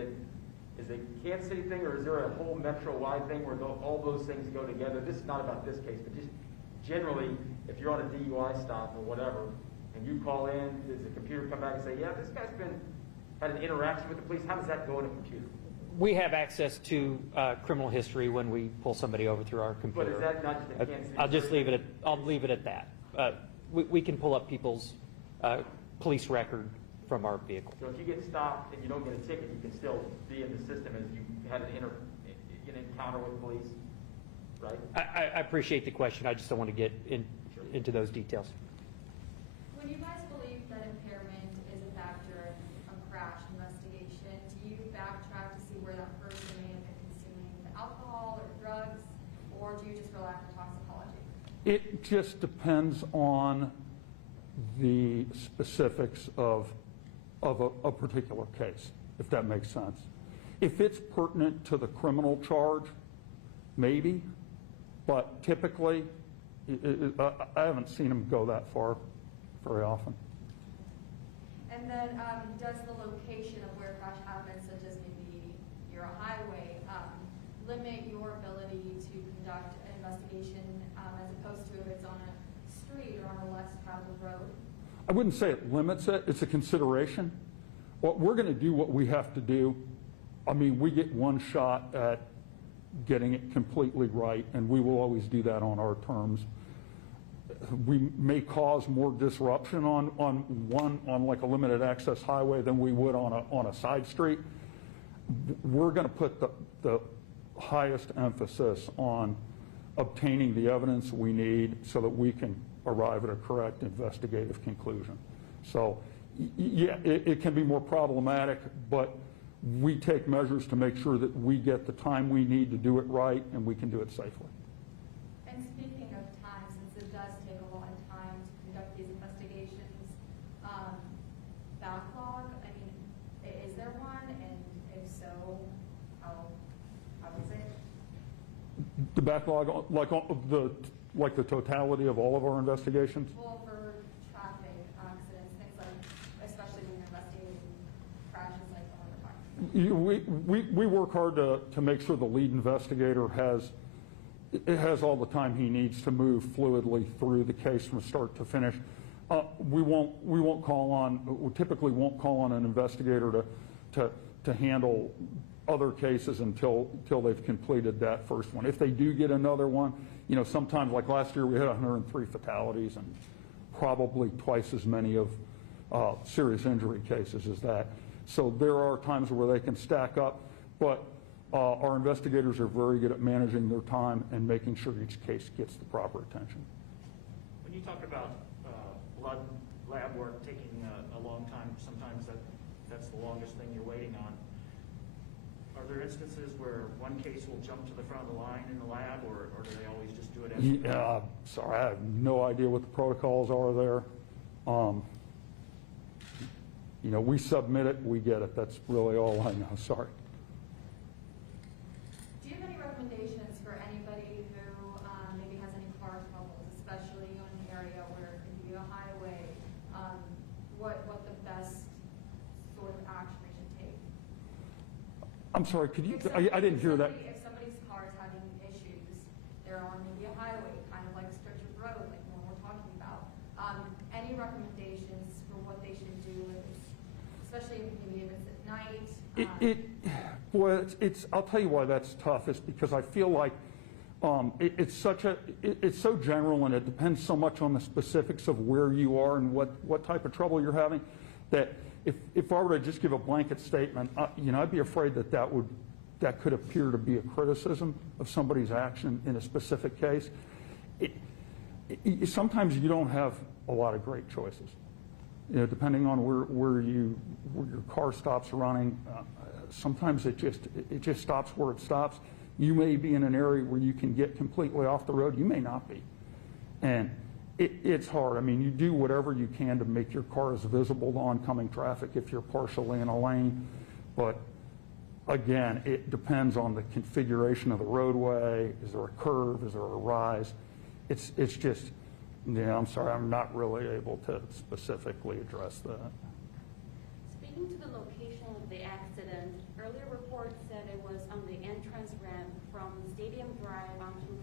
is a Kansas City thing, or is there a whole metro-wide thing where all those things go together? This is not about this case, but just generally, if you're on a DUI stop or whatever, and you call in, does the computer come back and say, yeah, this guy's had an interaction with the police? How does that go in a computer? We have access to criminal history when we pull somebody over through our computer. But is that not just a Kansas City? I'll leave it at that. We can pull up people's police record from our vehicle. So if you get stopped and you don't get a ticket, you can still be in the system as you had an encounter with police, right? I appreciate the question. I just don't want to get into those details. When you guys believe that impairment is a factor in a crash investigation, do you backtrack to see where that person may have been consuming the alcohol or drugs, or do you just rely on toxicology? It just depends on the specifics of a particular case, if that makes sense. If it's pertinent to the criminal charge, maybe, but typically, I haven't seen them go that far very often. And then does the location of where a crash happens, such as maybe you're a highway, limit your ability to conduct an investigation as opposed to if it's on a street or on a less traveled road? I wouldn't say it limits it. It's a consideration. We're going to do what we have to do. I mean, we get one shot at getting it completely right, and we will always do that on our terms. We may cause more disruption on like a limited access highway than we would on a side street. We're going to put the highest emphasis on obtaining the evidence we need so that we can arrive at a correct investigative conclusion. So, yeah, it can be more problematic, but we take measures to make sure that we get the time we need to do it right and we can do it safely. And speaking of time, since it does take a long time to conduct these investigations, backlog, I mean, is there one? And if so, how is it? The backlog, like the totality of all of our investigations? Well, for traffic accidents, things like, especially when you're investigating crashes like the one we're talking about. We work hard to make sure the lead investigator has all the time he needs to move fluidly through the case from start to finish. We typically won't call on an investigator to handle other cases until they've completed that first one. If they do get another one, sometimes like last year we had 103 fatalities and probably twice as many of serious injury cases as that. So there are times where they can stack up, but our investigators are very good at managing their time and making sure each case gets the proper attention. When you talk about blood lab work taking a long time, sometimes that's the longest thing you're waiting on. Are there instances where one case will jump to the front of the line in the lab, or do they always just do it as sorry, I have no idea what the protocols are there. We submit it, we get it. That's really all I know. Sorry. Do you have any recommendations for anybody who maybe has any car troubles, especially in an area where it could be a highway? What the best sort of action they should take? I'm sorry, could you, I didn't hear that. If somebody's car is having issues, they're on maybe a highway, kind of like a stretch of road, like the one we're talking about. Any recommendations for what they should do, especially if it's at night? I'll tell you why that's tough, is because I feel like it's so general, and it depends so much on the specifics of where you are and what type of trouble you're having, that if I were to just give a blanket statement, I'd be afraid that could appear to be a criticism of somebody's action in a specific case. Sometimes you don't have a lot of great choices. Depending on where your car stops running, sometimes it just stops where it stops. You may be in an area where you can get completely off the road. You may not be, and it's hard. I mean, you do whatever you can to make your car as visible to oncoming traffic if you're partially in a lane, but again, it depends on the configuration of the roadway. Is there a curve? Is there a rise? It's just, I'm sorry, I'm not really able to specifically address that. Speaking to the location of the accident, earlier earlier report said it was on the entrance ramp from Stadium Drive onto